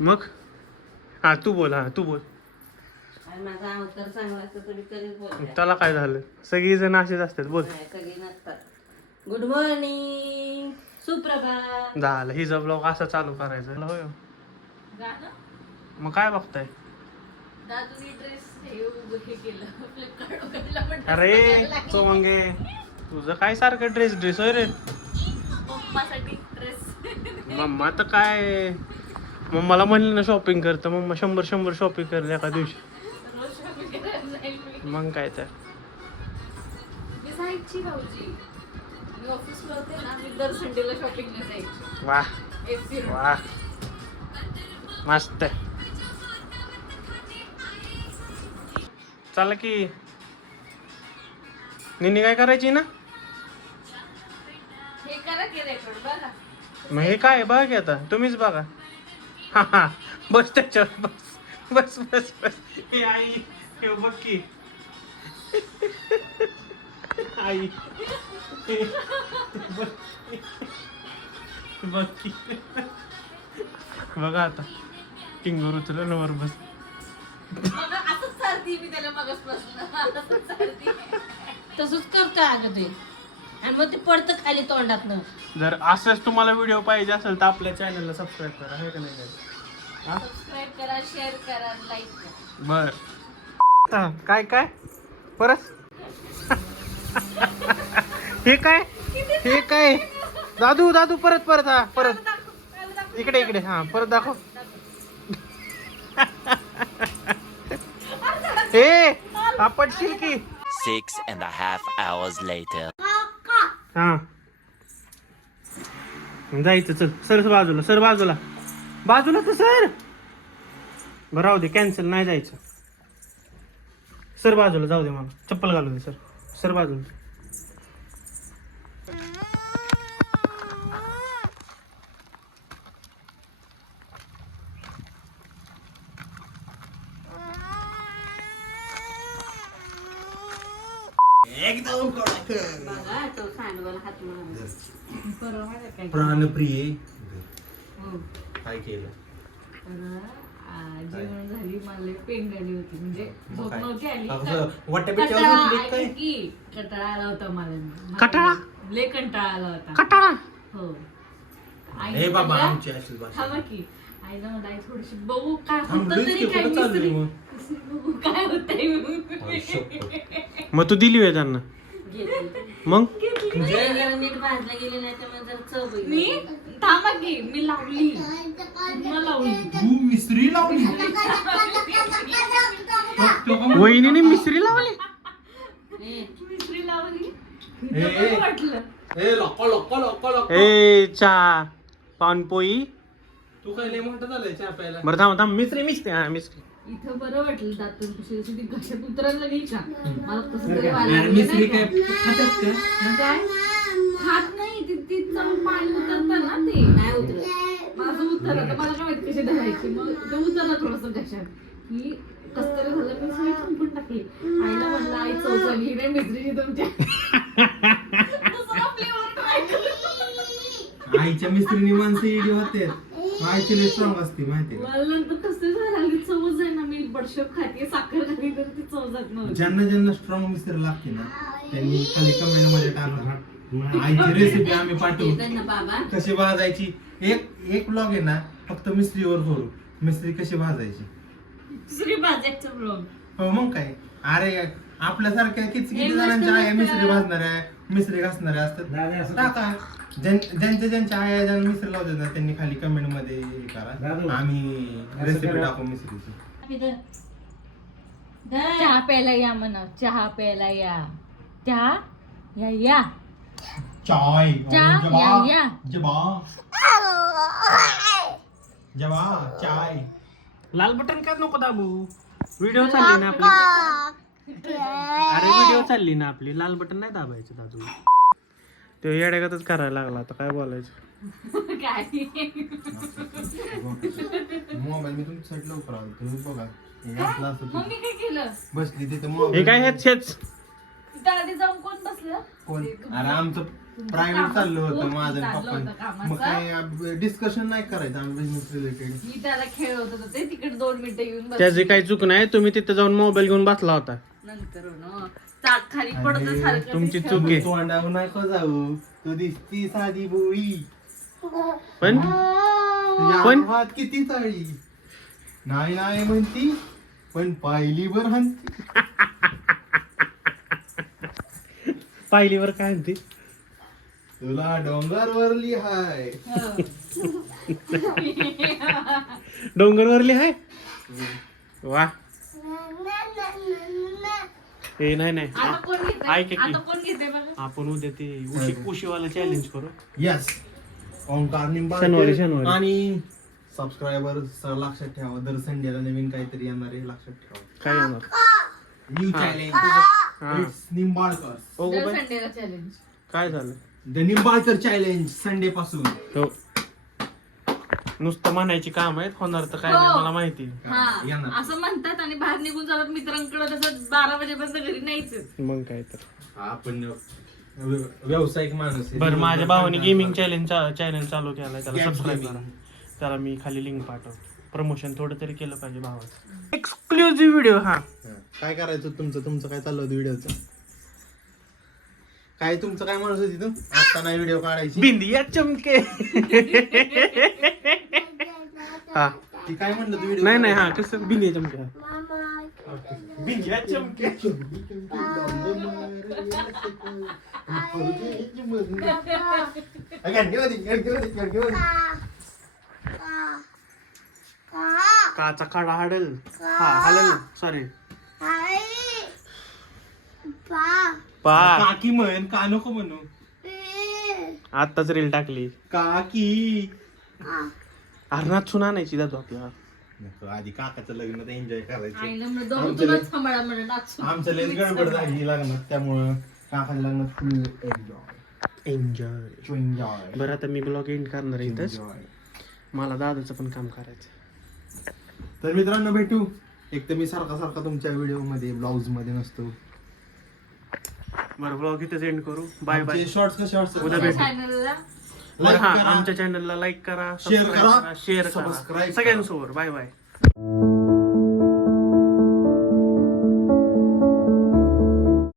मग हा तू बोल, हा तू बोल. माझा अवतार चांगला असतो तुम्ही कधीच बोलताय. त्याला काय झालं? सगळी जण असेच असतात. बोल. सगळे नसतात. गुड मॉर्निंग, सुप्रभात. झालं, हिचा ब्लॉग असा चालू करायचा. होय. मग काय बघताय? दादूनी ड्रेस हे केलं फ्लिपकार्ट. अरे चोंगे, तुझं काय सारखं ड्रेस होय रे. पप्पासाठी ड्रेस. मम्मा तर काय, मम्माला म्हणलं ना शॉपिंग करतं, मम्मा 100 शॉपिंग करते एका दिवशी. रोज शॉपिंग करायला जाईल मी. मग काय तर. मी जायची भाऊजी. मी ऑफिसला होते ना, मी दर संडेला शॉपिंगला जायची. वा FC रोड. वा मस्त. चला की निनी काय करायची ना. हे करा की रेकॉर्ड बघा. मग हे काय बघा की आता तुम्हीच बघा. हा हा बस त्याच्यावर बस बस बस बस. हे आई, हे बघ की आई, हे बघ की. बघ की बघा आता टिंगर उचललं वर बस. बघा असंच चालती मी त्याला मगासपासून. तसंच करतोय अगं ते, आणि मग ते पडतं खाली तोंडातनं. जर असंच तुम्हाला व्हिडिओ पाहिजे असेल तर आपल्या चॅनलला सबस्क्राईब करा. हे का नाही? सबस्क्राईब करा, शेअर करा, लाईक करा. बर. काय काय परत हे काय, हे काय दादू दादू परत परत हा परत इकडे इकडे हा परत दाखव. हे आपटशील की. 6.5 hours later. हा जायचं. चल सर बाजूला, सर बाजूला, बाजूला तर सर. बरं राहू दे, कॅन्सल नाही जायचं. सर बाजूला जाऊ दे, मला चप्पल घालू दे. सर सर बाजूला. एकदम बघा तो सांडवाला हात मारून. प्राणप्रिय काय केलं. जेवण झाली, मला पेंगाली होती, म्हणजे झोप नव्हती आली. कंटाळा आला होता मला. कटाळा? लय कंटाळा आला होता. कटाळा? हो. हे बाबा आमची अशी भाषा. थांबा की, आईला म्हणलं आई थोडीशी बघू काय थांब, होतं लईच तरी की, काय कुठं चालली मिस्त्री. मग? बघू काय होतंय मग तू दिली आहे त्यांना मग? नीट भाजला गेले नाही त्यामुळे जरा चव बघितली. मी थांबा की, मी लावली. मला लावली. तू मिसरी लावली. वहिनीने मिसरी लावली. मिसरी लावली. ए, ए. बरं वाटलं. ए लक्का लक्का लक्का लक्का. ए चहा पानपोई. तू काय लय मोठं झालंय चहा प्यायला. बरं थांब थांब. मिसरी मिसरी हा मिसरी. इथं बरं वाटलं दातून कशी ती घशात उतरायला लागली का. मला तसं तरी अरे व्हायला मिसरी लागलं काय नाही का? खातात का? काय खात नाही ती चव पाणी उतरतं ना ते नाही उतरत. माझं उतरलं तर मला काय माहिती कशी धरायची. मग ते उतरलं थोडंसं घशात की कसं तरी झालं. मी सगळी संपून टाकली. आईला म्हणलं आई चव चालली नाही मिसरीची तुमच्या. दुसरा फ्लेवर ट्राय कर. आईच्या मिस्त्रीने माणसं इडी होते. आईची लय स्ट्रॉंग असते माहितीये. मला नंतर कसं झालं चवच आहे ना. मी बडशेप खाते, साखर खाते, तर ती चव जात नव्हती. ज्यांना ज्यांना स्ट्रॉंग मिस्त्री लागते ना त्यांनी खाली कमेंट मध्ये टाकून आईची रेसिपी आम्ही पाठवू बाबा कशी भाजायची. एक ब्लॉग आहे ना फक्त मिस्त्रीवर करू. मिस्त्री कशी भाजायची. दुसरी भाज्याचं ब्लॉग. हो मग काय. अरे आपल्यासारख्या किती एक जणांच्या आया मस्त मिस्त्री भाजणाऱ्या मिस्त्री घासणाऱ्या असतात. टाका. ज्यांच्या आया ज्यांना मिस्त्री लावतात ना त्यांनी खाली कमेंट मध्ये हे करा. आम्ही रेसिपी टाकू मिस्त्रीची. चहा प्यायला या म्हणा. चहा प्यायला या. चहा या या. चाय चहा या या. जबा चाय. लाल बटन काय नको दाबू. व्हिडिओ चालली ना आपली. अरे व्हिडिओ चालली ना आपली. लाल बटन नाही दाबायचं दादू. तो येड्यागतच करायला लागला. आता काय बोलायचं. काय मोबाईल मी तुमच्यासाठी लवकर आलो. तुम्ही बघा हे असलं असतं मग मी काय केलं. बसली तिथे हे मोबाईल. काय हेच हेच. तिथं आधी जाऊन कोण बसलं. कोण? अरे आमचं तुमचं प्रायव्हेट कामात चाललं होतं खूप माझं चाललं होतं पप्पा कामाचं. मग काय डिस्कशन नाही करायचं आम्ही बिझनेस रिलेटेड. मी त्याला खेळवत होते तिकडे 2 मिनिटं येऊन बसले. त्याची काही चूक नाही, तुम्ही तिथे जाऊन मोबाईल घेऊन बसला होता. नंतर चाक खाली पडत सारखं तुमची ते चूक आहे. तोंडावर नको जाऊ, तू दिसती साधी बोळी, पण तुझ्या पण? हात किती चाळी, नाही नाही म्हणती पण पाहिली बर हंती. पाहिलीवर काय म्हणते? तुला डोंगरवरली हाय. डोंगरवरली आहे वा. ए नाही नाही आता कोण घेते? ऐक की. आता कोण घेते बघा? आपण उद्या ते उशीवाला चॅलेंज करू. यस, ओंकार शनिवारी, निंबाळकर शनिवारी. आणि सबस्क्रायबर लक्षात ठेवा, दर संडेला नवीन काहीतरी येणार आहे, लक्षात ठेवा. काय येणार? न्यू हा. Challenge it's Nimbalkar. हो दर बाई, संडेला चॅलेंज. काय झालं? द निंबाळकर चॅलेंज संडे पासून. हो, नुसतं म्हणायची काम आहेत, होणार तर काय नाही मला माहिती. हा येणार. असं म्हणतात आणि बाहेर निघून जातात मित्रांकडे, तसं 12 वाजेपर्यंत घरी नाहीच. मग काय तर. आपण व्यावसायिक माणूस आहे. बरं, माझ्या भावाने गेमिंग चॅलेंज चालू केलाय, त्याला Cat सबस्क्राईब gaming. करा. त्याला मी खाली लिंक पाठवतो. प्रमोशन थोडं तरी केलं पाहिजे भावाचं. Exclusive video. हा, हा. काय करायचं तुमचं काय चाललं होतं व्हिडिओचं? काय तुमचं काय म्हणत होती तू? आता नाही व्हिडिओ काढायची. बिंदिया चमके. हा, ती काय म्हणलं तू व्हिडिओ? नाही नाही, हा कसं बिंदिया चमके. बिंदिया चमके. काचा काढा हाडल. हा हलल, सॉरी. पा काकी म्हण, का नको म्हणू? आताच रील टाकली. काकी. अर्नात सुना आणायची दादू आपल्याला. नको, आधी काकाचं लग्न तर एन्जॉय करायचं. आईला म्हणलं दोन तुलाच सांभाळा म्हणलं नाचून. आमचं लय गडबड झाली लग्नात, त्यामुळं काकाच्या लग्नात फुल एन्जॉय. एन्जॉय. बरं, आता मी ब्लॉग एंड करणार आहे इथंच. मला दादाचं पण काम करायचं. तर मित्रांनो भेटू. एक तर मी सारखा तुमच्या व्हिडिओ मध्ये ब्लाउज मध्ये नसतो. बरं, ब्लॉग इथेच एंड करू. Bye bye. शॉर्ट्स कसे वाटतात? उद्या भेटू. चॅनलला Like हा, करा. आमच्या चॅनलला लाईक करा, Share subscribe करा, शेअर subscribe करा करा. सगळ्यांसोबत. Bye bye.